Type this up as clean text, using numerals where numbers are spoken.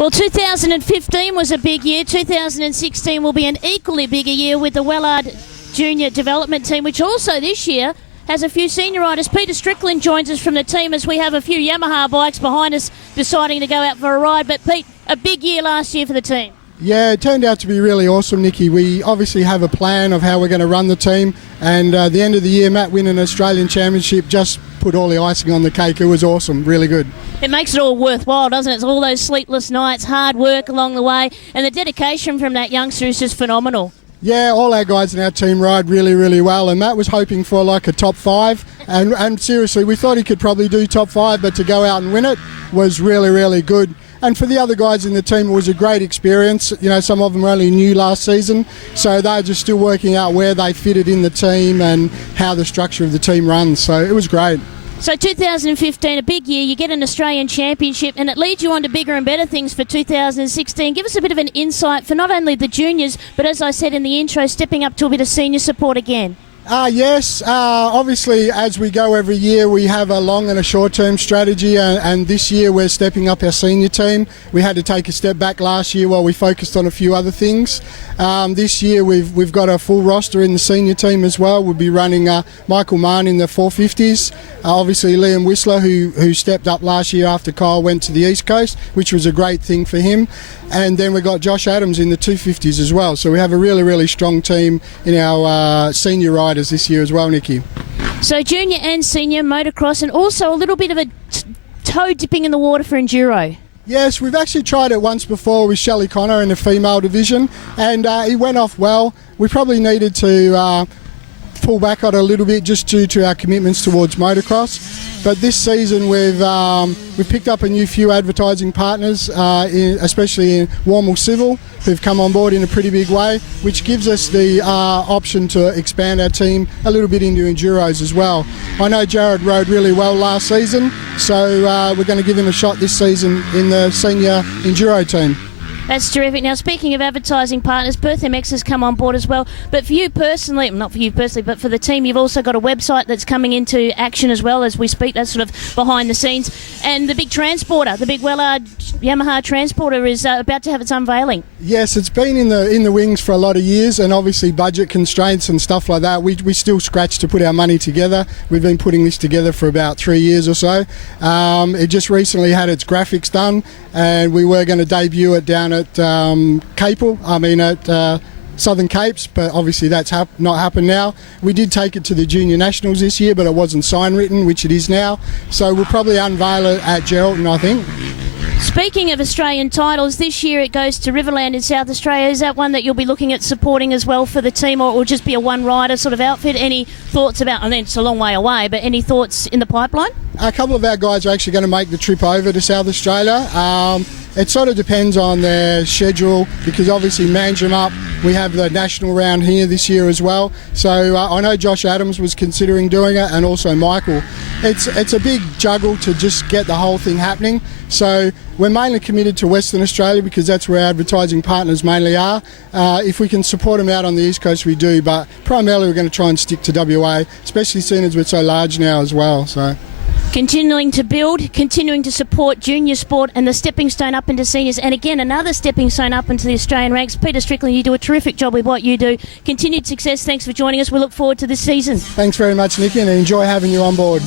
Well, 2015 was a big year. 2016 will be an equally bigger year with the Wellard Junior Development Team, which also this year has a few senior riders. Peter Strickland joins us from the team as we have a few Yamaha bikes behind us deciding to go out for a ride. But Pete, a big year last year for the team. Yeah, it turned out to be really awesome, Nikki. We obviously have a plan of how we're going to run the team, and at the end of the year, Matt winning an Australian Championship just put all the icing on the cake. It was awesome, really good. It makes it all worthwhile, doesn't it? It's all those sleepless nights, hard work along the way, and the dedication from that youngster is just phenomenal. Yeah, all our guys in our team ride really, really well, and Matt was hoping for like a top 5, and seriously, we thought he could probably do top 5, but to go out and win it was really, really good. And for the other guys in the team, it was a great experience. You know, some of them were only new last season, so they're just still working out where they fitted in the team and how the structure of the team runs, so it was great. So 2015, a big year, you get an Australian Championship, and it leads you on to bigger and better things for 2016. Give us a bit of an insight for not only the juniors, but as I said in the intro, stepping up to a bit of senior support again. Yes, obviously as we go every year we have a long and a short-term strategy, and this year we're stepping up our senior team. We had to take a step back last year while we focused on a few other things. This year we've got a full roster in the senior team as well. We'll be running Michael Mann in the 450s, obviously Liam Whistler who stepped up last year after Kyle went to the East Coast, which was a great thing for him. And then we've got Josh Adams in the 250s as well. So we have a really, really strong team in our senior riders this year as well, Nikki. So junior and senior motocross, and also a little bit of a toe dipping in the water for enduro. Yes, we've actually tried it once before with Shelley Connor in the female division, and it went off well. We probably needed to pull back on it a little bit just due to our commitments towards motocross. But this season we've picked up a new few advertising partners, especially in Warmel Civil, who've come on board in a pretty big way, which gives us the option to expand our team a little bit into enduros as well. I know Jared rode really well last season, so we're going to give him a shot this season in the senior enduro team. That's terrific. Now, speaking of advertising partners, Perth MX has come on board as well. But for you personally, not for you personally, but for the team, you've also got a website that's coming into action as well as we speak. That's sort of behind the scenes. And the big transporter, the big Wellard Yamaha transporter is about to have its unveiling. Yes, it's been in the wings for a lot of years, and obviously budget constraints and stuff like that. We still scratch to put our money together. We've been putting this together for about 3 years or so. It just recently had its graphics done, and we were going to debut it down at Southern Capes, but obviously that's not happened now. We did take it to the Junior Nationals this year, but it wasn't sign written, which it is now. So we'll probably unveil it at Geraldton, I think. Speaking of Australian titles, this year it goes to Riverland in South Australia. Is that one that you'll be looking at supporting as well for the team, or it will just be a one-rider sort of outfit? Any thoughts about, I mean, it's a long way away, but any thoughts in the pipeline? A couple of our guys are actually going to make the trip over to South Australia. It sort of depends on their schedule, because obviously Manjimup, we have the national round here this year as well. So I know Josh Adams was considering doing it, and also Michael. It's a big juggle to just get the whole thing happening. So we're mainly committed to Western Australia because that's where our advertising partners mainly are. If we can support them out on the East Coast, we do, but primarily we're going to try and stick to WA, especially seeing as we're so large now as well. So. Continuing to build, continuing to support junior sport and the stepping stone up into seniors, and again another stepping stone up into the Australian ranks. Peter Strickland, you do a terrific job with what you do. Continued success. Thanks for joining us. We look forward to this season. Thanks very much, Nikki, and enjoy having you on board.